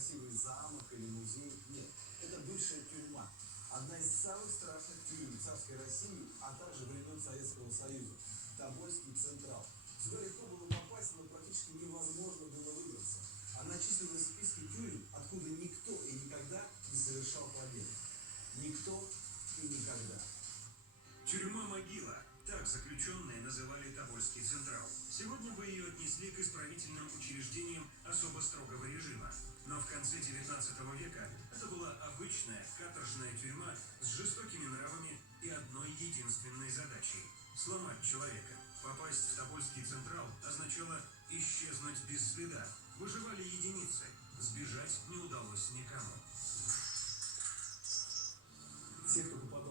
красивый замок или музей. Нет, это бывшая тюрьма. Одна из самых страшных тюрем царской России, а также времен Советского Союза. Тобольский Централ. Сюда легко было попасть, но практически невозможно было выбраться. Она числилась в списке тюрем, откуда никто и никогда не совершал побег. Никто и никогда. Тюрьма-могила. Так заключенные называли Тобольский Централ. Сегодня бы ее отнесли к исправительным учреждениям особо строгого режима. Но в конце 19 века это была обычная каторжная тюрьма с жестокими нравами и одной единственной задачей – сломать человека. Попасть в Тобольский Централ означало исчезнуть без следа. Выживали единицы. Сбежать не удалось никому. Все, кто попадал